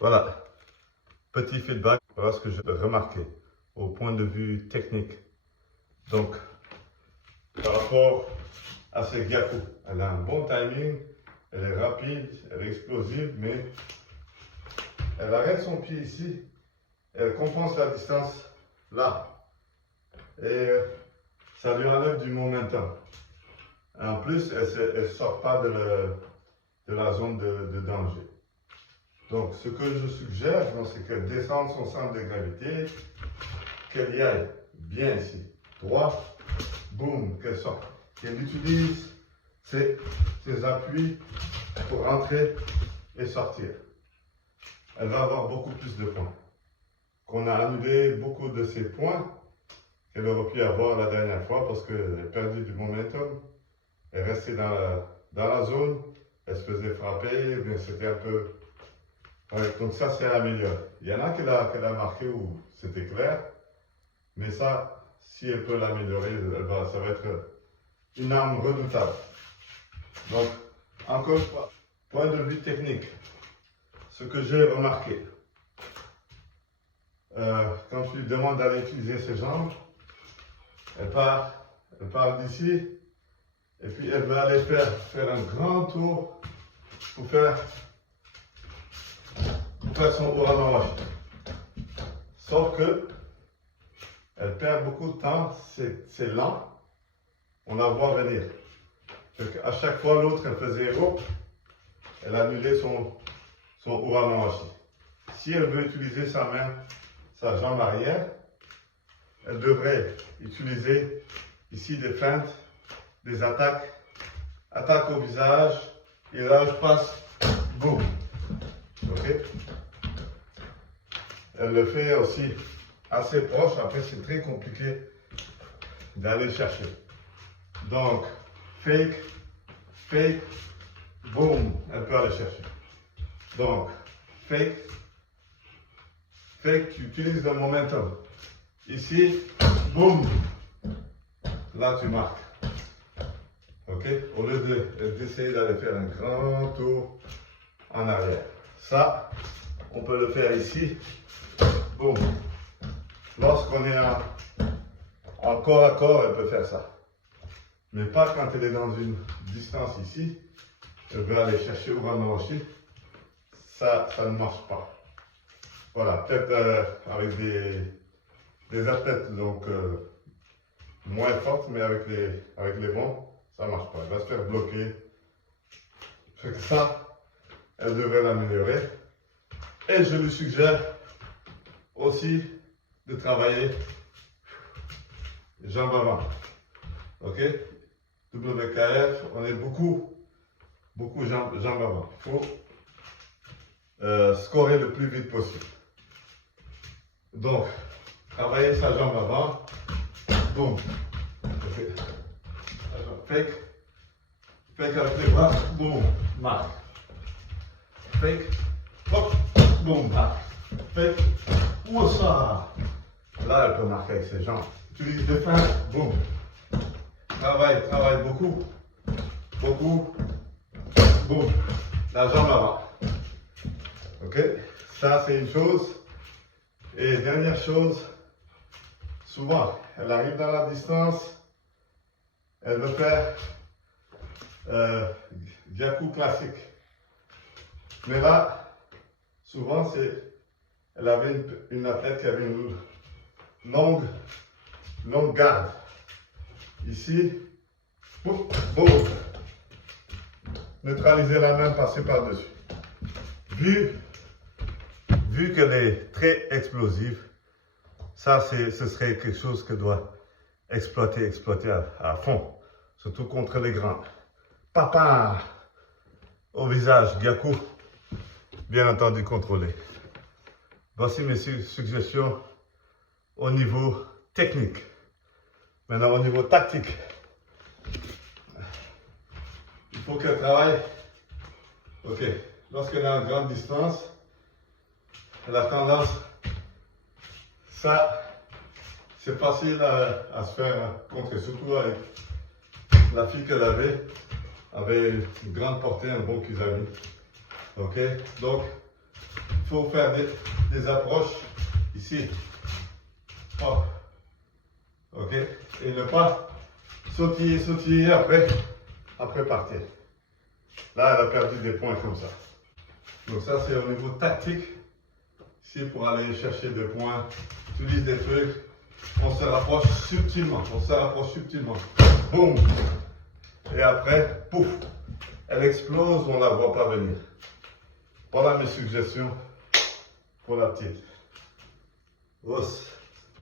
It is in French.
Voilà, petit feedback, voilà ce que j'ai remarqué au point de vue technique. Donc, par rapport à ce Gyaku, elle a un bon timing, elle est rapide, elle est explosive, mais elle arrête son pied ici, elle compense la distance là, et ça lui enlève du momentum. En plus, elle ne sort pas de la zone de danger. Donc, ce que je suggère, c'est qu'elle descende son centre de gravité, qu'elle y aille bien ici, droit, boum, qu'elle sorte. Qu'elle utilise ses appuis pour entrer et sortir. Elle va avoir beaucoup plus de points. Qu'on a annulé beaucoup de ces points qu'elle aurait pu avoir la dernière fois parce qu'elle a perdu du momentum. Elle restait dans la zone, elle se faisait frapper, mais c'était un peu... Ouais, donc ça, c'est amélioré. Il y en a qu'elle a marqué où c'était clair, mais ça, si elle peut l'améliorer, ça va être une arme redoutable. Donc, encore une fois, point de vue technique, ce que j'ai remarqué, quand tu lui demandes d'aller utiliser ses jambes, elle part d'ici, et puis elle va aller faire un grand tour pour faire son Uranowashii. Sauf que elle perd beaucoup de temps, c'est lent, on la voit venir. À chaque fois l'autre elle faisait hop, elle annulait son Uranowashii. Si elle veut utiliser sa jambe arrière, elle devrait utiliser ici des feintes, des attaque au visage, et là je passe, boum. Ok? Elle le fait aussi assez proche, après c'est très compliqué d'aller chercher. Donc, fake, boum, elle peut aller chercher. Donc, fake, tu utilises le momentum. Ici, boum, là tu marques. Ok? Au lieu d'essayer d'aller faire un grand tour en arrière. Ça, on peut le faire ici. Boum. Lorsqu'on est en corps à corps, elle peut faire ça. Mais pas quand elle est dans une distance ici. Elle veut aller chercher Uranowashii. Ça ne marche pas. Voilà, peut-être avec des athlètes donc moins fortes, mais avec les bons, ça ne marche pas. Elle va se faire bloquer. Fait que ça, elle devrait l'améliorer. Et je lui suggère aussi de travailler jambes avant. Ok? WKF, on est beaucoup jambes avant. Il faut scorer le plus vite possible. Donc, travailler sa jambe avant. Boum. Okay. Fake avec les bras. Boum. Marque. Fake. Hop. Boum. Marque. Fake. Où ça? Là, elle peut marquer avec ses jambes. Utilise des feintes. Boum. Travaille beaucoup. Boum. La jambe avant. Ok? Ça, c'est une chose. Et dernière chose, souvent, elle arrive dans la distance, elle veut faire Gyaku classique. Mais là, souvent, elle avait une athlète qui avait une longue garde. Ici, boum, boum. Neutraliser la main, passer par-dessus. Vu qu'elle est très explosive, ça, ce serait quelque chose qu'elle doit exploiter à fond, surtout contre les grands. Papa, au visage, Gyaku, bien entendu contrôlé. Voici mes suggestions au niveau technique. Maintenant, au niveau tactique, il faut qu'elle travaille. Ok, lorsqu'elle est en grande distance, elle a tendance, ça, c'est facile à se faire contrer, surtout avec la fille qu'elle avait une grande portée, un bon kusami. Ok, donc faut faire des approches ici. Hop. Ok? Et ne pas sautiller après partir. Là, elle a perdu des points comme ça. Donc ça, c'est au niveau tactique. Ici, pour aller chercher des points, utilise des trucs. On se rapproche subtilement. Boum. Et après, pouf. Elle explose, on ne la voit pas venir. Voilà mes suggestions pour la petite. Os.